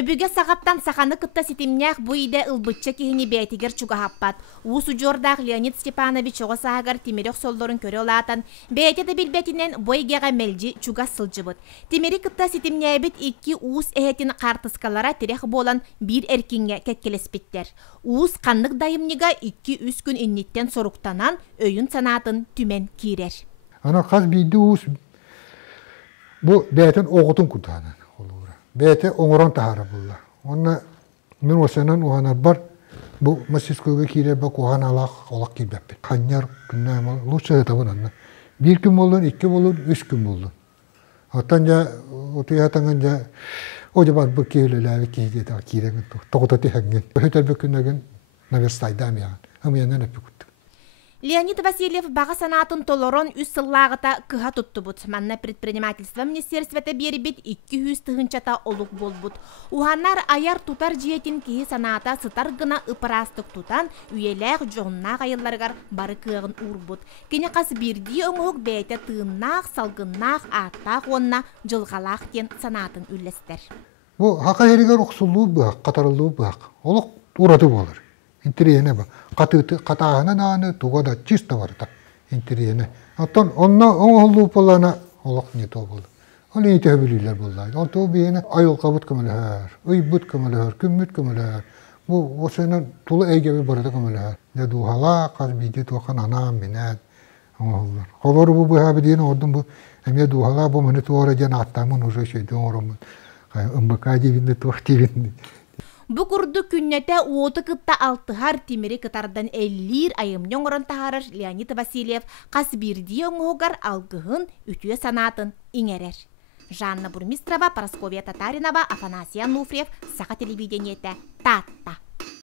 Öbüge sağаттан сақаны кытта ситимнях буйда ылбытча кихини бәйтигер чуга хаппат. Усу жордақ Леонид Степанович оға сағар тимерек солдорын көрі олатын. Бәйте де билбетінен бойгеға мелжи чуга сылжыбыт. Тимери кытта ситимняйбет икки уус эхетин қартыскалара терех болан bir erkinge кәткелеспеттер. Уус қанлық дайымнига 2-3 күн инниттен соруктанан өйін санатын түмен кирер. Ана қаз бейді уус bu beyten oğutun kutağına olur. Beyte oğuran tahara bulla. Ona min osanan oğanar bar bu masiskoga kire bak oğan alaq olaq kilbep. Kanyar günnamal luça tabun anna. Bir gün bolun, 2 bolun, 3 gün bolun. Hatanca otuya hatanca oca bar bu kiyleler kiyde ta kiremin toqtati hangin. Hötel bükünnagin naverstaydam ya. Ama yandan öpük. Леонид Васильев баға санатын толорон үс сыллағыта кыға тұтты бұд. Манна предпринимательство министерствета берібет 200 тұхынчата олық бол бұд. Уханнар аяр тутар жиетін кейі саната сытар гына ыпырастық тутан үйеләқ жоғыннақ айылларғар бары кығын ұр бұд. Кені қас бірді өңіғік бәйті тыыннақ, салғыннақ, аттақ онна жылғалақ кен санатын үллестер. Bu haka herigер ұқсылуы бұғақ, қатарылуы бұғақ. Олық ұрады болыр. Интерьене ба. Қатағына наны туғада чиста барда. Интерьене. Аттан онна оңғылу болана олық не то болды. Ол не тәбілілер болды. Ол то бейіне айыл қабыт көмілер, үй бұт көмілер, күмміт көмілер. Бұл осының тұлы әйгебі барда көмілер. Дұғала қаз бейде туған анам менен оңғылар. Қолары бұл бұға бідейін ордың бұл. Әме дұғала бұл мұны туғара жан аттамын ұжы шейді оңырымын. Үмбіқа дебінді туқ дебінді. Бу курду күннете уоты кытта алтыхар тимери кытардан 50 айым жоңорон тахарар Леонид Васильев қас бирди оңғығар алгыхын үтüе санатын иңерер. Жанна Бурмистрова, Парасковия Татаринова, Афанасий Ануфриев, Саха телевидениете, Татта.